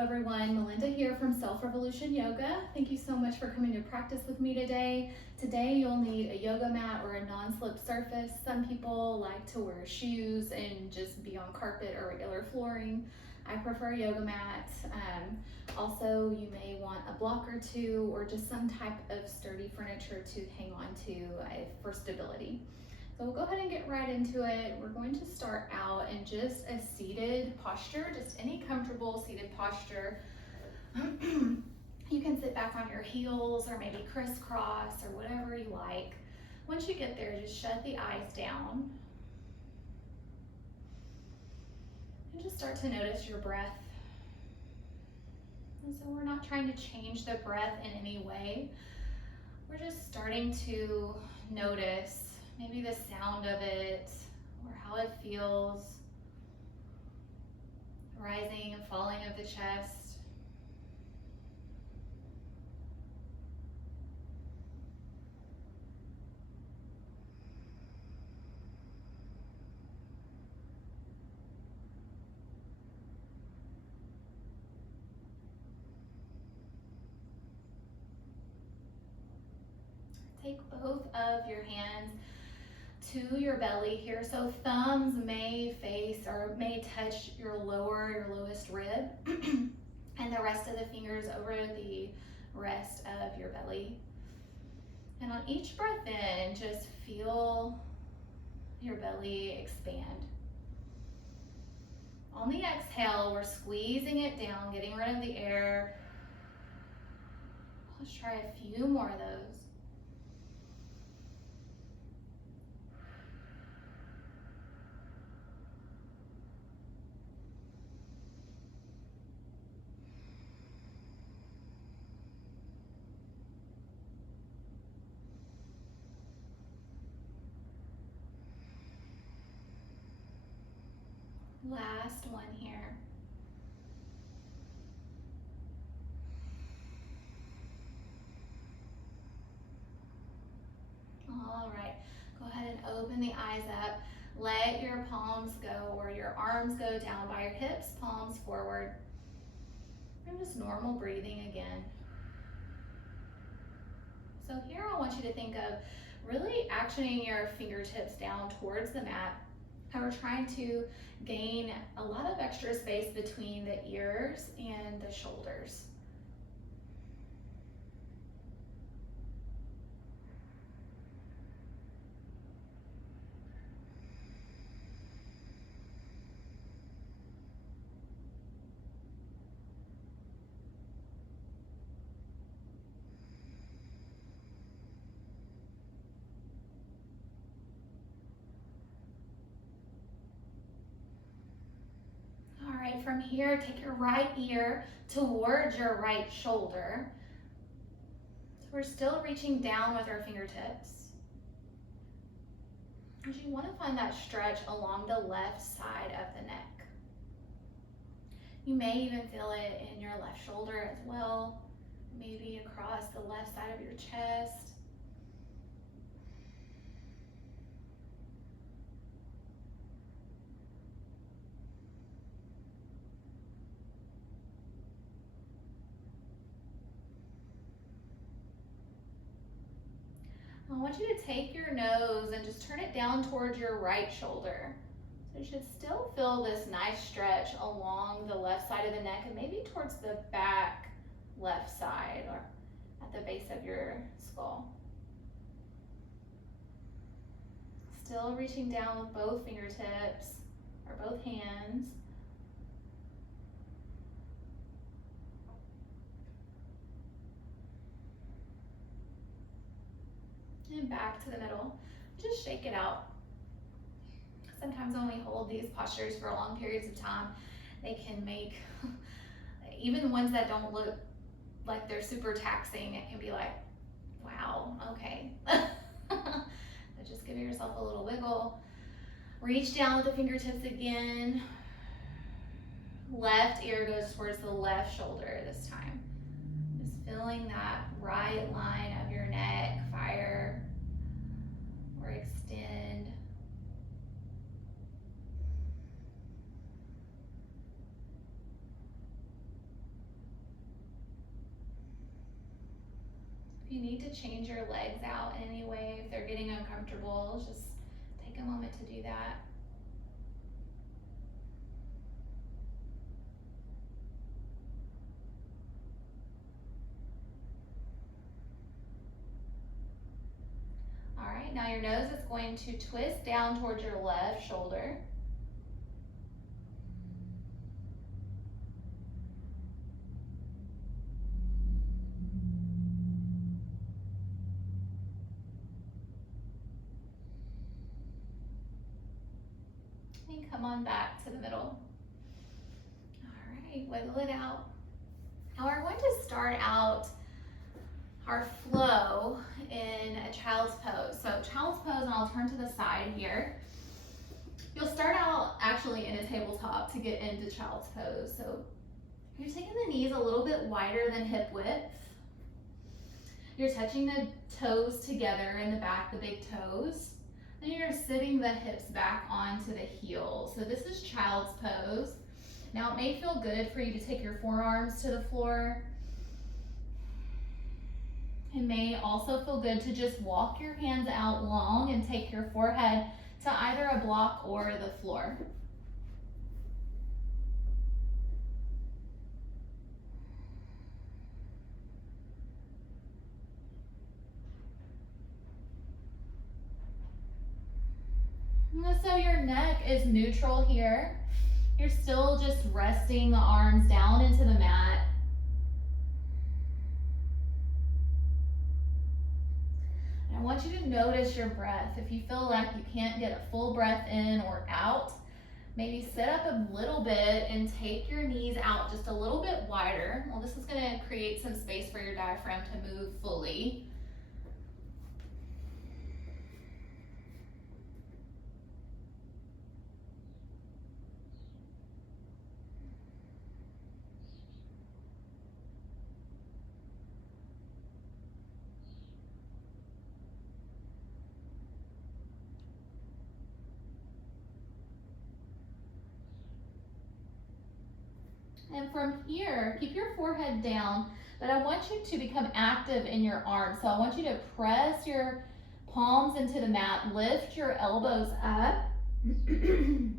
everyone, Melinda here from Self Revolution Yoga. Thank you so much for coming to practice with me today. Today you'll need a yoga mat or a non-slip surface. Some people like to wear shoes and just be on carpet or regular flooring. I prefer a yoga mat. Also, you may want a block or two or just some type of sturdy furniture to hang on to for stability. So we'll go ahead and get right into it. We're going to start out in just a seated posture, just any comfortable seated posture. You can sit back on your heels or maybe crisscross or whatever you like. Once you get there, just shut the eyes down. And just start to notice your breath. And so we're not trying to change the breath in any way. We're just starting to notice maybe the sound of it or how it feels, rising and falling of the chest. Take both of your hands to your belly here. So thumbs may face or may touch your lowest rib and the rest of the fingers over the rest of your belly. And on each breath in, just feel your belly expand. On the exhale, we're squeezing it down, getting rid of the air. Let's try a few more of those. Last one here. All right, go ahead and open the eyes up. Let your palms go or your arms go down by your hips, palms forward. And just normal breathing again. So here I want you to think of really actioning your fingertips down towards the mat. And we're trying to gain a lot of extra space between the ears and the shoulders. From here, take your right ear towards your right shoulder. So we're still reaching down with our fingertips. And you want to find that stretch along the left side of the neck. You may even feel it in your left shoulder as well, maybe across the left side of your chest. I want you to take your nose and just turn it down towards your right shoulder. So you should still feel this nice stretch along the left side of the neck and maybe towards the back left side or at the base of your skull. Still reaching down with both fingertips or both hands. And back to the middle. Just shake it out. Sometimes when we hold these postures for long periods of time, they can make, even ones that don't look like they're super taxing, it can be like, wow, okay. So just give yourself a little wiggle. Reach down with the fingertips again. Left ear goes towards the left shoulder this time. Just feeling that right line of your neck fire or extend. If you need to change your legs out in any way, if they're getting uncomfortable, just take a moment to do that. All right, now your nose is going to twist down towards your left shoulder. And come on back to the middle. All right, wiggle it out. Now we're going to start out our flow in a child's pose. So child's pose, and I'll turn to the side here. You'll start out actually in a tabletop to get into child's pose. So you're taking the knees a little bit wider than hip width. You're touching the toes together in the back, the big toes. Then you're sitting the hips back onto the heels. So this is child's pose. Now it may feel good for you to take your forearms to the floor. It may also feel good to just walk your hands out long and take your forehead to either a block or the floor. So your neck is neutral here. You're still just resting the arms down into the mat. And I want you to notice your breath. If you feel like you can't get a full breath in or out, maybe sit up a little bit and take your knees out just a little bit wider. Well, this is going to create some space for your diaphragm to move fully. And from here, keep your forehead down, but I want you to become active in your arms. So I want you to press your palms into the mat, lift your elbows up. You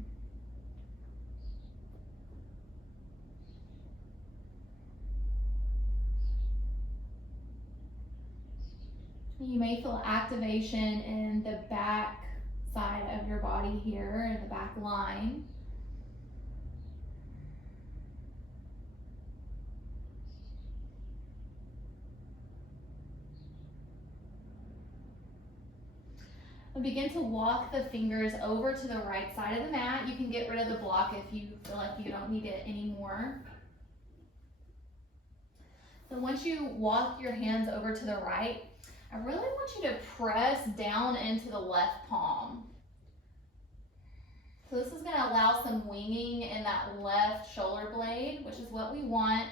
may feel activation in the back side of your body here, in the back line. And begin to walk the fingers over to the right side of the mat. You can get rid of the block if you feel like you don't need it anymore. So once you walk your hands over to the right, I really want you to press down into the left palm. So this is going to allow some winging in that left shoulder blade, which is what we want.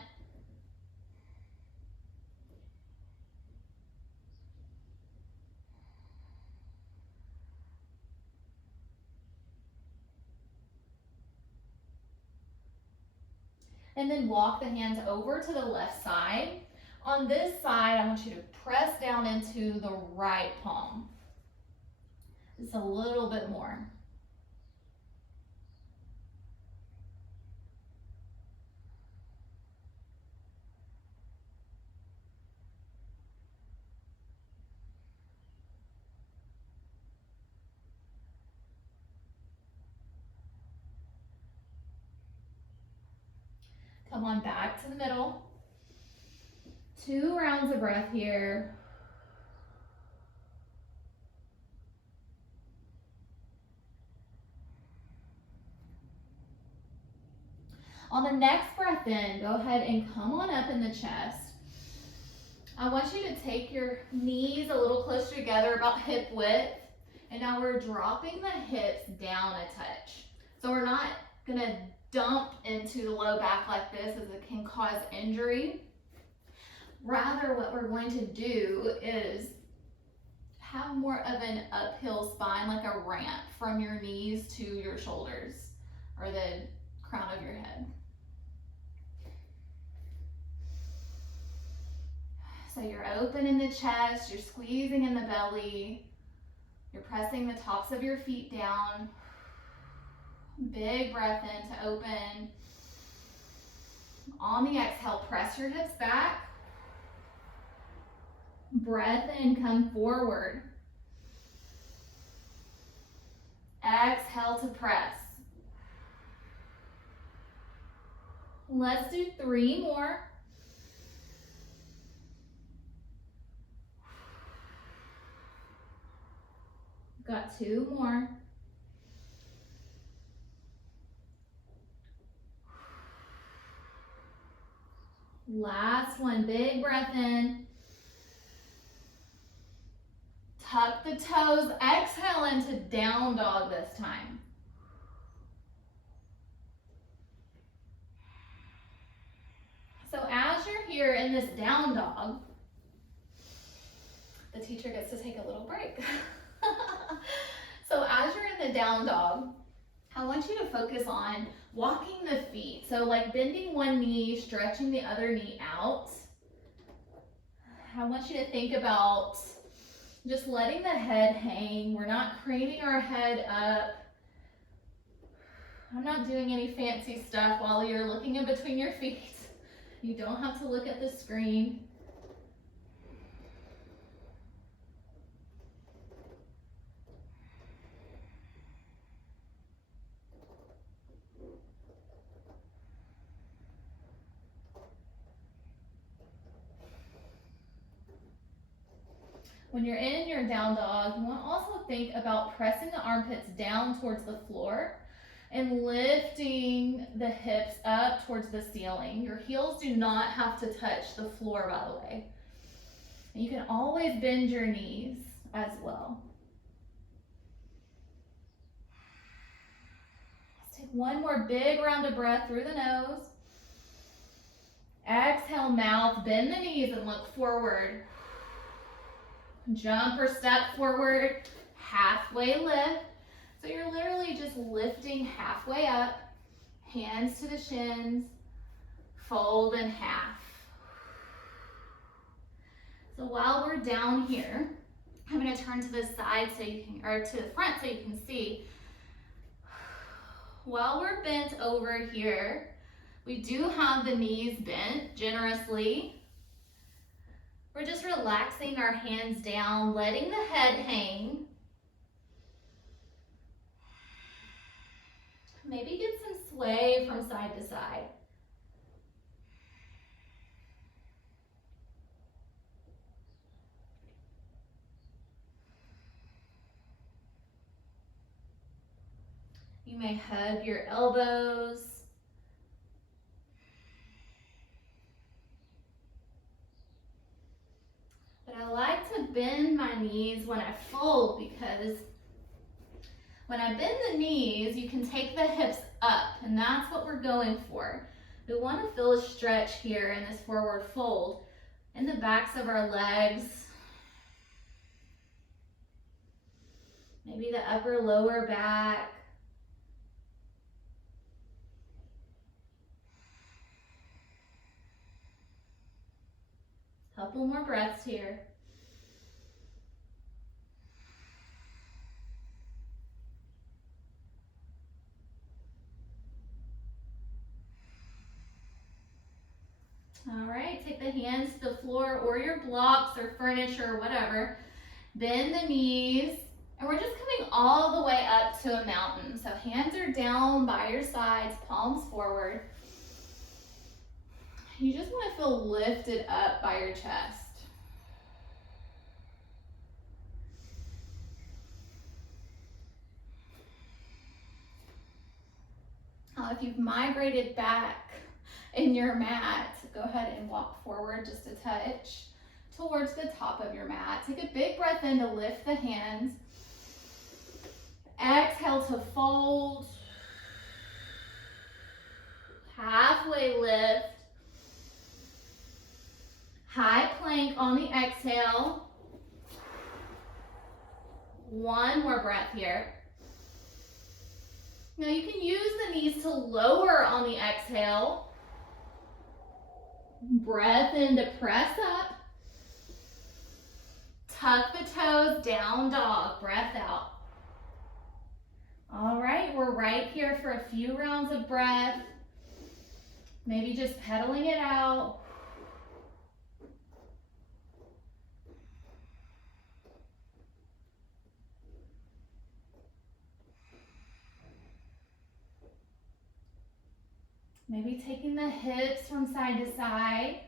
And then walk the hands over to the left side. On this side, I want you to press down into the right palm. Just a little bit more. Come on back to the middle. 2 rounds of breath here. On the next breath in, go ahead and come on up in the chest. I want you to take your knees a little closer together, about hip width. And now we're dropping the hips down a touch. So we're not gonna dump into the low back like this, as it can cause injury. Rather, what we're going to do is have more of an uphill spine, like a ramp from your knees to your shoulders or the crown of your head. So you're open in the chest, you're squeezing in the belly, you're pressing the tops of your feet down. Big breath in to open. On the exhale, press your hips back. Breath in, come forward. Exhale to press. Let's do 3 more. Got 2 more. Last one, big breath in. Tuck the toes, exhale into down dog this time. So as you're here in this down dog, the teacher gets to take a little break. So as you're in the down dog, I want you to focus on walking the feet. So like bending one knee, stretching the other knee out. I want you to think about just letting the head hang. We're not craning our head up. I'm not doing any fancy stuff while you're looking in between your feet. You don't have to look at the screen. When you're in your down dog, you want to also think about pressing the armpits down towards the floor and lifting the hips up towards the ceiling. Your heels do not have to touch the floor, by the way. And you can always bend your knees as well. Let's take one more big round of breath through the nose. Exhale, mouth, bend the knees and look forward. Jump or step forward, halfway lift. So you're literally just lifting halfway up, hands to the shins, fold in half. So while we're down here, I'm going to turn to the side so you can, or to the front so you can see. While we're bent over here, we do have the knees bent generously. We're just relaxing our hands down, letting the head hang. Maybe get some sway from side to side. You may hug your elbows. But I like to bend my knees when I fold because when I bend the knees, you can take the hips up, and that's what we're going for. We want to feel a stretch here in this forward fold in the backs of our legs. Maybe the upper lower back. Couple more breaths here. All right, take the hands to the floor or your blocks or furniture or whatever. Bend the knees, and we're just coming all the way up to a mountain. So hands are down by your sides, palms forward. You just want to feel lifted up by your chest. Now, if you've migrated back in your mat, go ahead and walk forward just a touch towards the top of your mat. Take a big breath in to lift the hands. Exhale to fold. Halfway lift. High plank on the exhale. One more breath here. Now you can use the knees to lower on the exhale. Breath in to press up. Tuck the toes, down dog, breath out. All right, we're right here for a few rounds of breath. Maybe just pedaling it out. Maybe taking the hips from side to side.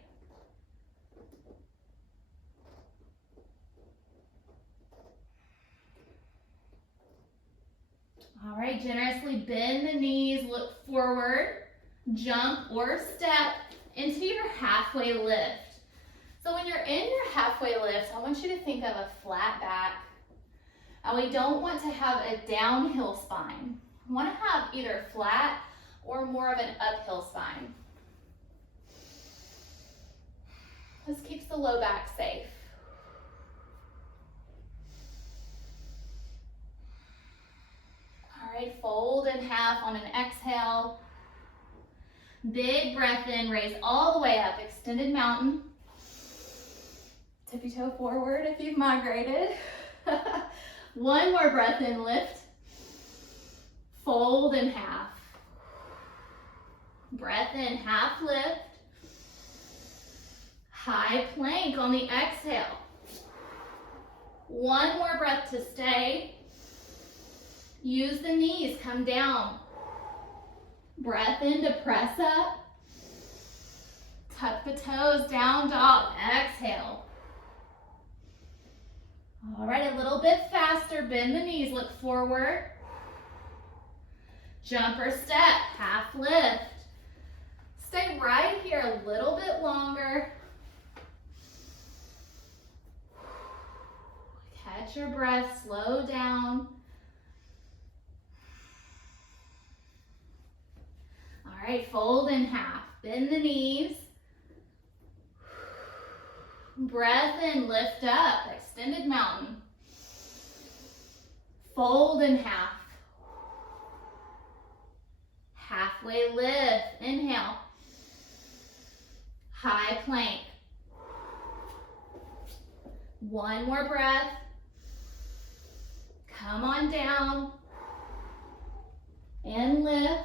All right, generously bend the knees, look forward, jump or step into your halfway lift. So when you're in your halfway lift, I want you to think of a flat back. And we don't want to have a downhill spine. We want to have either flat or more of an uphill spine. This keeps the low back safe. All right, fold in half on an exhale. Big breath in, raise all the way up, extended mountain. Tippy toe forward if you've migrated. One more breath in, lift. Fold in half. Breath in, half lift. High plank on the exhale. One more breath to stay. Use the knees, come down. Breath in to press up. Tuck the toes, down dog, exhale. All right, a little bit faster, bend the knees, look forward. Jump or step, half lift. Stay right here a little bit longer. Catch your breath, slow down. All right, fold in half, bend the knees. Breath in, lift up, extended mountain. Fold in half. Halfway lift, inhale. High plank. One more breath. Come on down. And lift.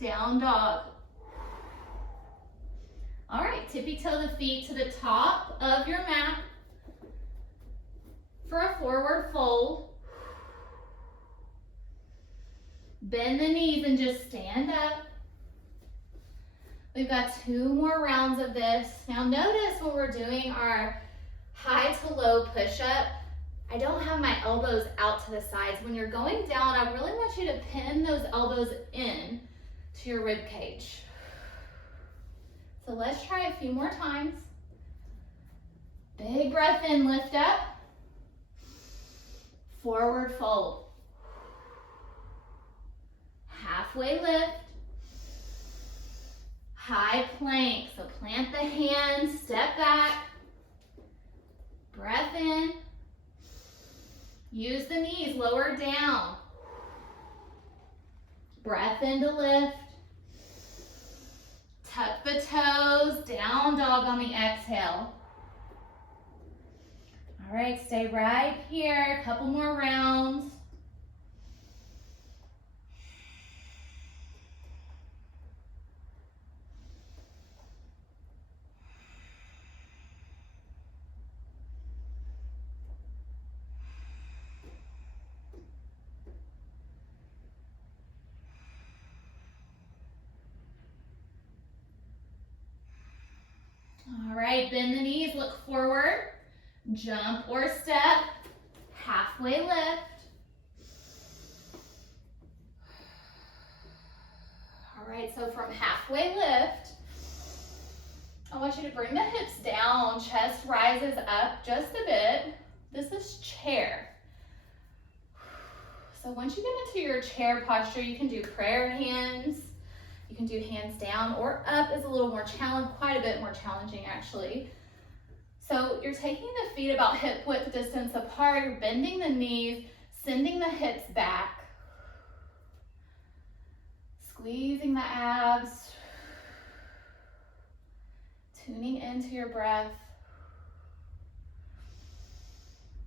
Down dog. All right, tippy toe the feet to the top of your mat for a forward fold. Bend the knees and just stand up. We've got 2 more rounds of this. Now notice when we're doing our high to low push-up, I don't have my elbows out to the sides. When you're going down, I really want you to pin those elbows in to your rib cage. So let's try a few more times. Big breath in, lift up. Forward fold. Halfway lift. High plank, so plant the hands, step back. Breath in. Use the knees, lower down. Breath in to lift. Tuck the toes, down dog on the exhale. All right, stay right here, a couple more rounds. All right, bend the knees, look forward, jump or step, halfway lift. All right, so from halfway lift, I want you to bring the hips down, chest rises up just a bit. This is chair. So once you get into your chair posture, you can do prayer hands. You can do hands down or up is a little more challenging, quite a bit more challenging actually. So you're taking the feet about hip width distance apart, you're bending the knees, sending the hips back, squeezing the abs, tuning into your breath.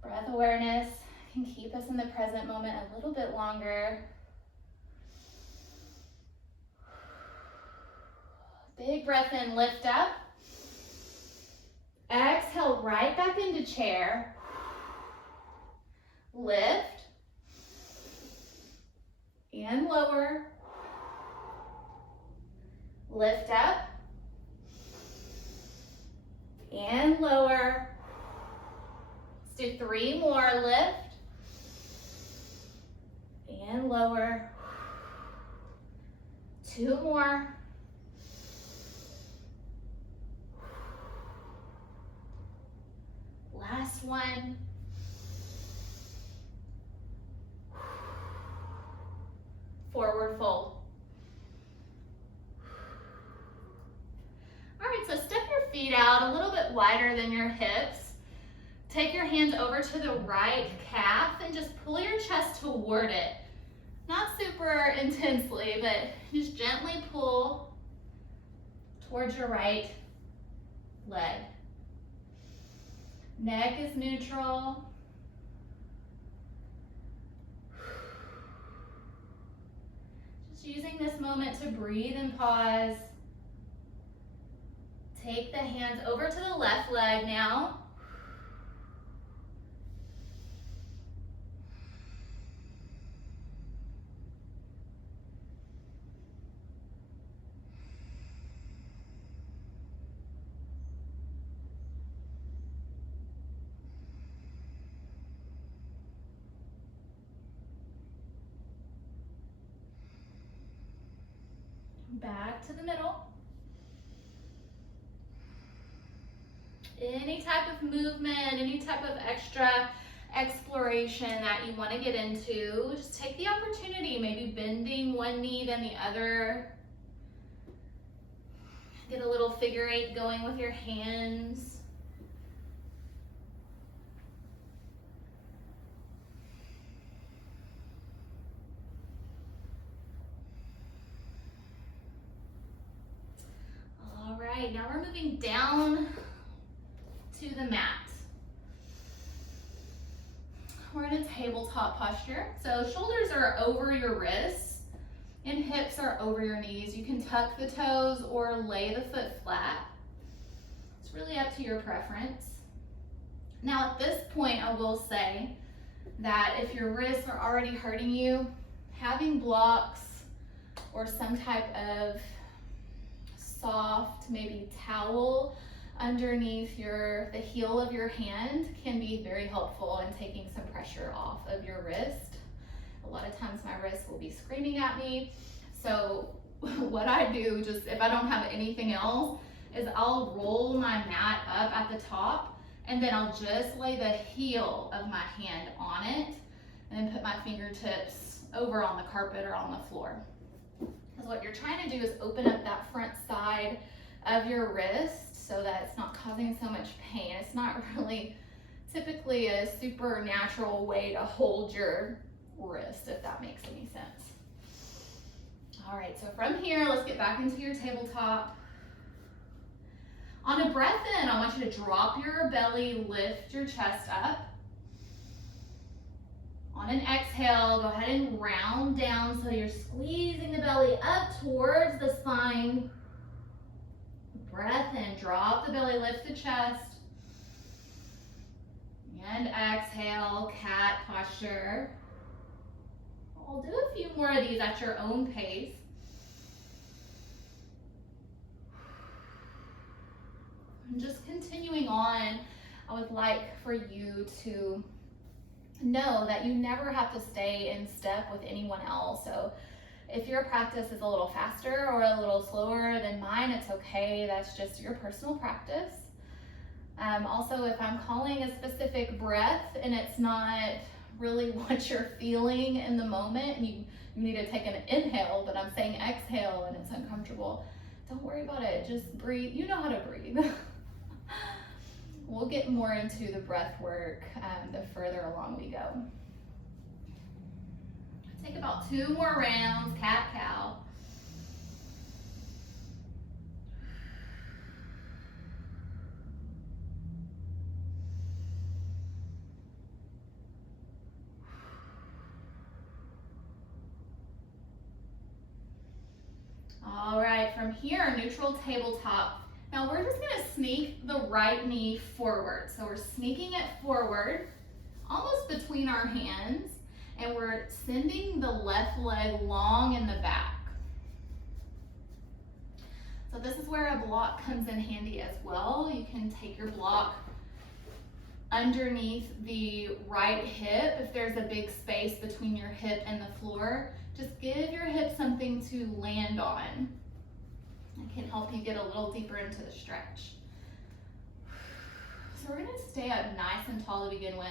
Breath awareness can keep us in the present moment a little bit longer. Big breath in, lift up. Exhale, right back into chair. Lift. And lower. Lift up. And lower. Let's do 3 more. Lift. And lower. 2 more. Last one. Forward fold. All right, so step your feet out a little bit wider than your hips. Take your hands over to the right calf and just pull your chest toward it. Not super intensely, but just gently pull towards your right leg. Neck is neutral. Just using this moment to breathe and pause. Take the hands over to the left leg now. Back to the middle. Any type of movement, any type of extra exploration that you want to get into, just take the opportunity, maybe bending one knee then the other. Get a little figure 8 going with your hands. All right, now we're moving down to the mat. We're in a tabletop posture. So shoulders are over your wrists and hips are over your knees. You can tuck the toes or lay the foot flat. It's really up to your preference. Now at this point, I will say that if your wrists are already hurting you, having blocks or some type of soft, maybe towel underneath the heel of your hand can be very helpful in taking some pressure off of your wrist. A lot of times my wrist will be screaming at me. So what I do, just if I don't have anything else, is I'll roll my mat up at the top and then I'll just lay the heel of my hand on it and then put my fingertips over on the carpet or on the floor. Because what you're trying to do is open up that front side of your wrist so that it's not causing so much pain. It's not really typically a super natural way to hold your wrist, if that makes any sense. All right, so from here, let's get back into your tabletop. On a breath in, I want you to drop your belly, lift your chest up. On an exhale, go ahead and round down so you're squeezing the belly up towards the spine. Breath in, drop the belly, lift the chest. And exhale, cat posture. I'll do a few more of these at your own pace. And just continuing on, I would like for you to know that you never have to stay in step with anyone else. So if your practice is a little faster or a little slower than mine, it's okay. That's just your personal practice. Also, if I'm calling a specific breath and it's not really what you're feeling in the moment, and you need to take an inhale, but I'm saying exhale and it's uncomfortable, don't worry about it. Just breathe. You know how to breathe. We'll get more into the breath work the further along we go. Take about 2 more rounds, cat-cow. from here, neutral tabletop. Now we're just gonna sneak the right knee forward. So we're sneaking it forward, almost between our hands, and we're sending the left leg long in the back. So this is where a block comes in handy as well. You can take your block underneath the right hip. If there's a big space between your hip and the floor, just give your hip something to land on. It can help you get a little deeper into the stretch. So we're gonna stay up nice and tall to begin with.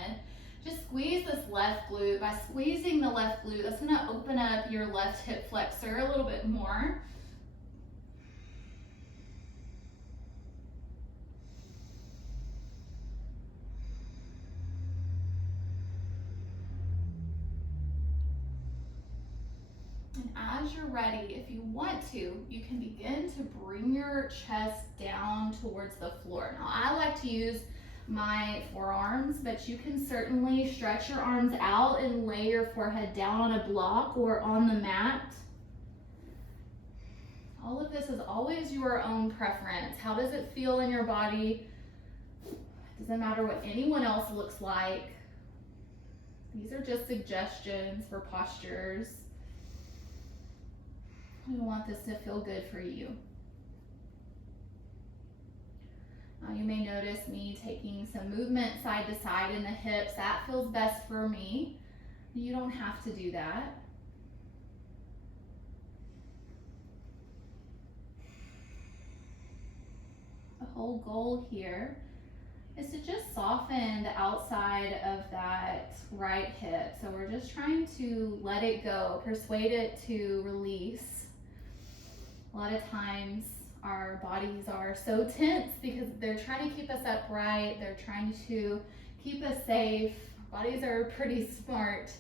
Just squeeze this left glute. By squeezing the left glute, that's gonna open up your left hip flexor a little bit more. And as you're ready, if you want to, you can begin to bring your chest down towards the floor. Now, I like to use my forearms, but you can certainly stretch your arms out and lay your forehead down on a block or on the mat. All of this is always your own preference. How does it feel in your body? It doesn't matter what anyone else looks like. These are just suggestions for postures. We want this to feel good for you. You may notice me taking some movement side to side in the hips. That feels best for me. You don't have to do that. The whole goal here is to just soften the outside of that right hip. So we're just trying to let it go, persuade it to release. A lot of times our bodies are so tense because they're trying to keep us upright, they're trying to keep us safe. Bodies are pretty smart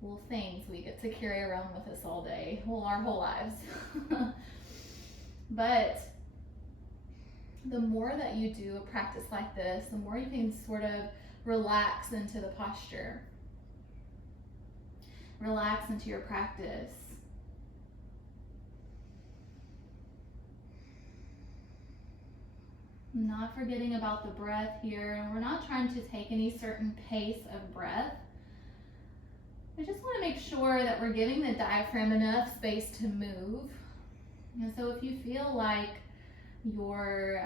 little things we get to carry around with us all day, well, our whole lives. But the more that you do a practice like this, the more you can sort of relax into the posture, relax into your practice. Not forgetting about the breath here, and we're not trying to take any certain pace of breath. I just want to make sure that we're giving the diaphragm enough space to move. And so if you feel like you're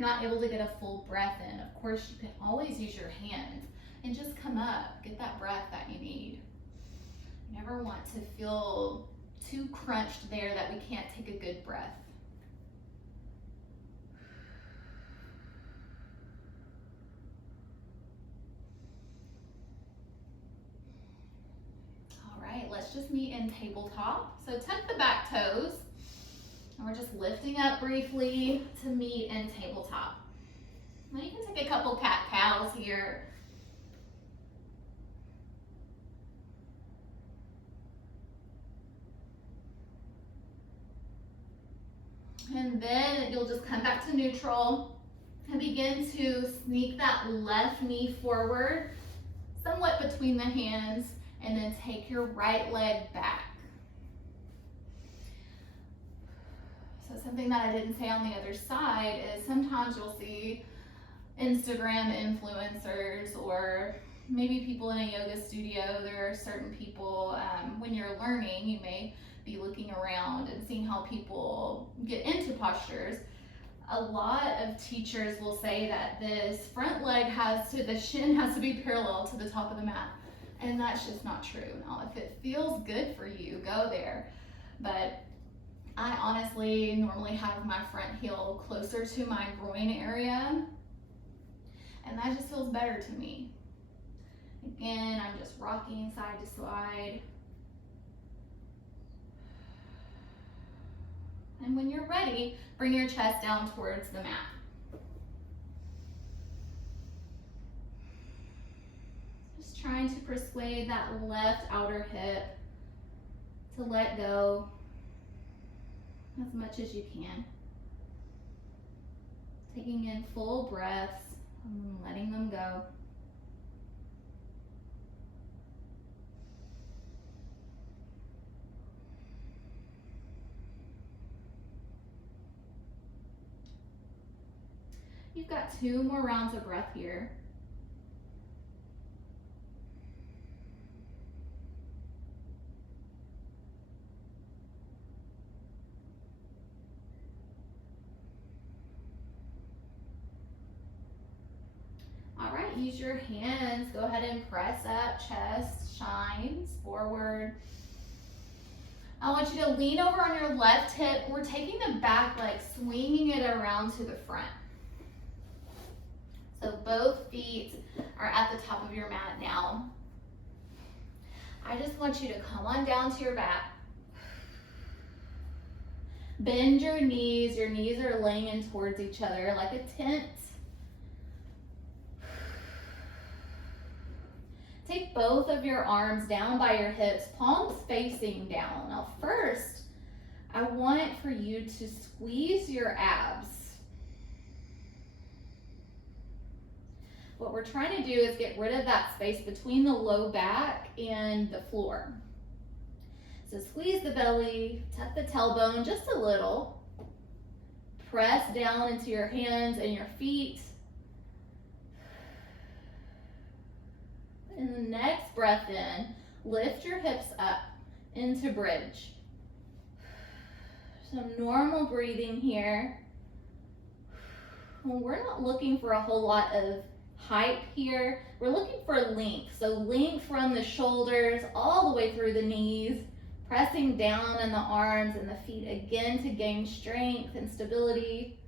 not able to get a full breath in, of course you can always use your hands and just come up, get that breath that you need. You never want to feel too crunched there that we can't take a good breath. Let's just meet in tabletop. So tuck the back toes, and we're just lifting up briefly to meet in tabletop. Now you can take a couple cat-cows here. And then you'll just come back to neutral and begin to sneak that left knee forward, somewhat between the hands, and then take your right leg back. So something that I didn't say on the other side is sometimes you'll see Instagram influencers or maybe people in a yoga studio. There are certain people, when you're learning, you may be looking around and seeing how people get into postures. A lot of teachers will say that this front leg the shin has to be parallel to the top of the mat. And that's just not true. Now, if it feels good for you, go there. But I honestly normally have my front heel closer to my groin area, and that just feels better to me. Again, I'm just rocking side to side. And when you're ready, bring your chest down towards the mat. Trying to persuade that left outer hip to let go as much as you can. Taking in full breaths and letting them go. You've got 2 more rounds of breath here. All right, use your hands. Go ahead and press up, chest shines forward. I want you to lean over on your left hip. We're taking the back leg, swinging it around to the front. So both feet are at the top of your mat now. I just want you to come on down to your back. Bend your knees are laying in towards each other like a tent. Take both of your arms down by your hips, palms facing down. Now first, I want for you to squeeze your abs. What we're trying to do is get rid of that space between the low back and the floor. So squeeze the belly, tuck the tailbone just a little. Press down into your hands and your feet. In the next breath in, lift your hips up into bridge. Some normal breathing here. Well, we're not looking for a whole lot of height here. We're looking for length. So length from the shoulders all the way through the knees, pressing down in the arms and the feet again to gain strength and stability.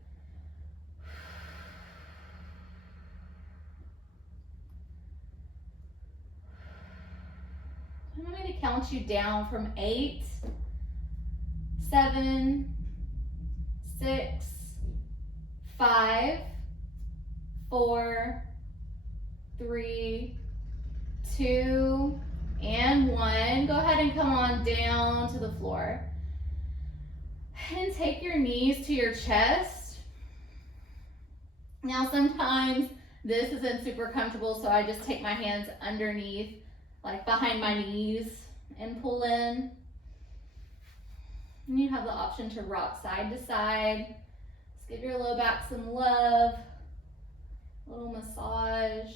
I'm going to count you down from 8, 7, 6, 5, 4, 3, 2, and 1. Go ahead and come on down to the floor. And take your knees to your chest. Now sometimes this isn't super comfortable, so I just take my hands underneath, like behind my knees, and pull in. And you have the option to rock side to side. Just give your low back some love. A little massage.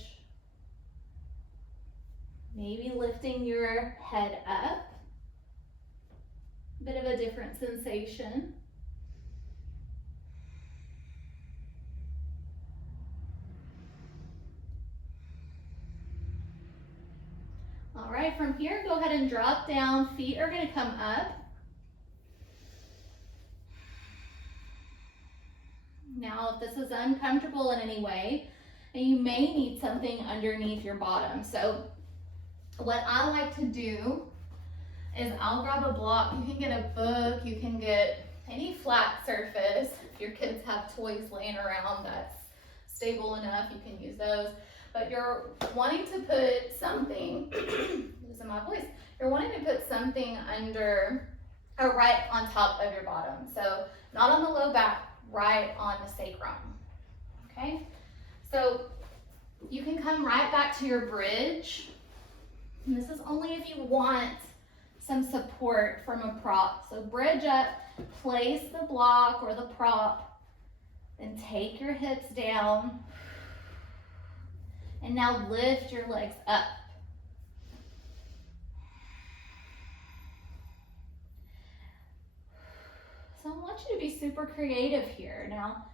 Maybe lifting your head up. A bit of a different sensation. All right, from here, go ahead and drop down. Feet are going to come up. Now, if this is uncomfortable in any way, and you may need something underneath your bottom. So what I like to do is I'll grab a block. You can get a book, you can get any flat surface. If your kids have toys laying around that's stable enough, you can use those. But you're wanting to put something, losing my voice, you're wanting to put something under or right on top of your bottom. So not on the low back, right on the sacrum, okay? So you can come right back to your bridge. And this is only if you want some support from a prop. So bridge up, place the block or the prop, then take your hips down. And now lift your legs up. So I want you to be super creative here. Now,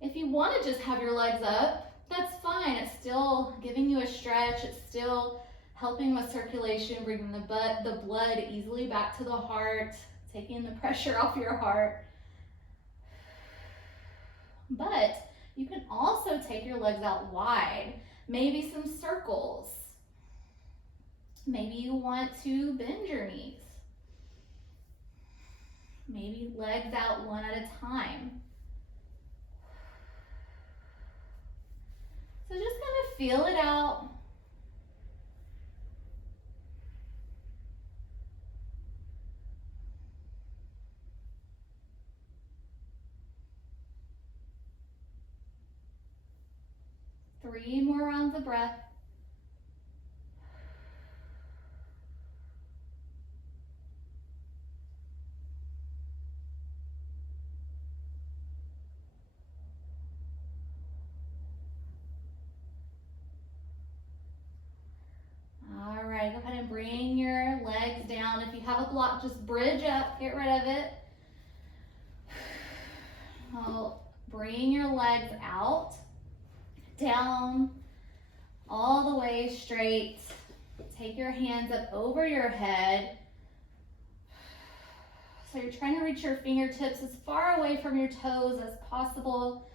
if you want to just have your legs up, that's fine. It's still giving you a stretch. It's still helping with circulation, bringing the blood easily back to the heart, taking the pressure off your heart. But you can also take your legs out wide. Maybe some circles. Maybe you want to bend your knees. Maybe legs out one at a time. So just kind of feel it out. Three more rounds of breath. block, just bridge up, get rid of it. I'll bring your legs out, down, all the way straight. Take your hands up over your head. So you're trying to reach your fingertips as far away from your toes as possible.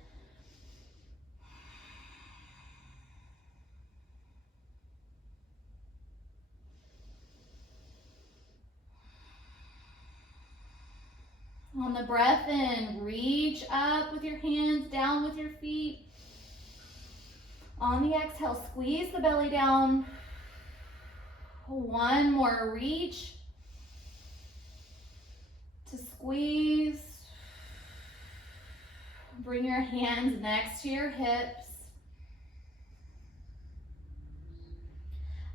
On the breath in, reach up with your hands, down with your feet. On the exhale, squeeze the belly down. One more reach to squeeze. Bring your hands next to your hips.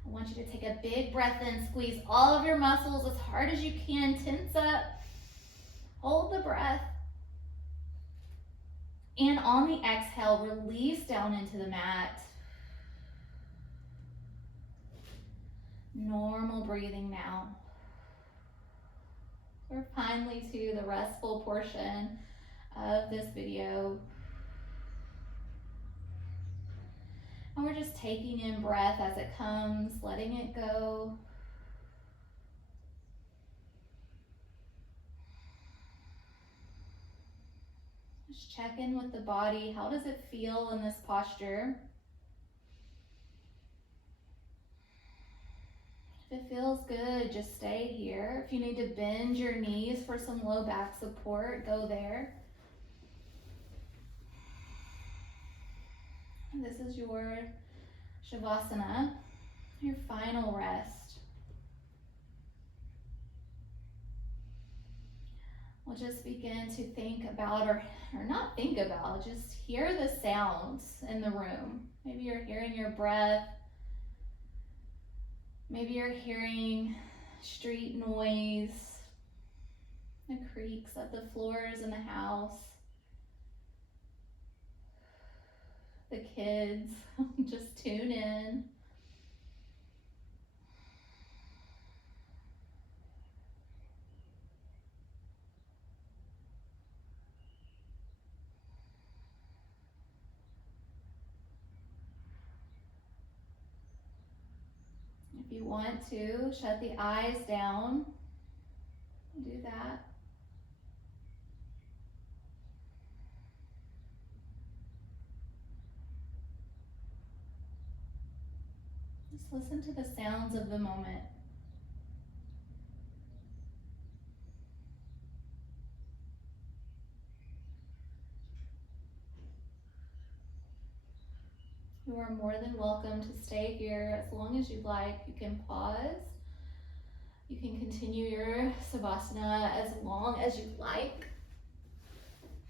I want you to take a big breath in, squeeze all of your muscles as hard as you can, tense up. Hold the breath. And on the exhale, release down into the mat. Normal breathing now. We're finally to the restful portion of this video. And we're just taking in breath as it comes, letting it go. Just check in with the body. How does it feel in this posture? If it feels good, just stay here. If you need to bend your knees for some low back support, go there. This is your Shavasana, your final rest. We'll just begin to think about, or not think about, just hear the sounds in the room. Maybe you're hearing your breath. Maybe you're hearing street noise, the creaks of the floors in the house, the kids. Just tune in. If you want to, shut the eyes down. Do that. Just listen to the sounds of the moment. You are more than welcome to stay here as long as you'd like. You can pause. You can continue your Savasana as long as you'd like.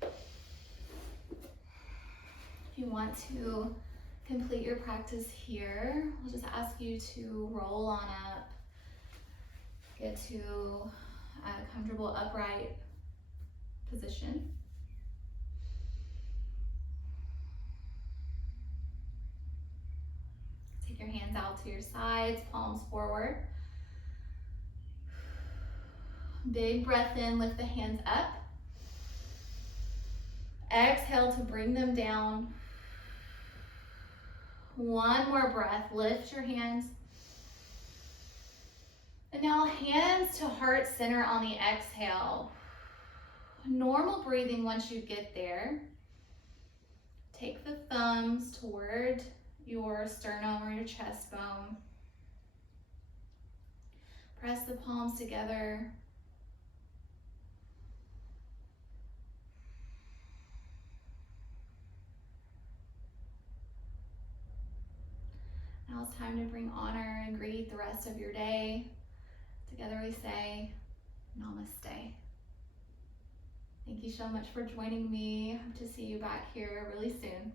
If you want to complete your practice here, we'll just ask you to roll on up. Get to a comfortable upright position. Take your hands out to your sides, palms forward. Big breath in, lift the hands up. Exhale to bring them down. One more breath, lift your hands. And now hands to heart center on the exhale. Normal breathing once you get there. Take the thumbs toward your sternum or your chest bone. Press the palms together. Now it's time to bring honor and greet the rest of your day. Together we say, Namaste. Thank you so much for joining me. Hope to see you back here really soon.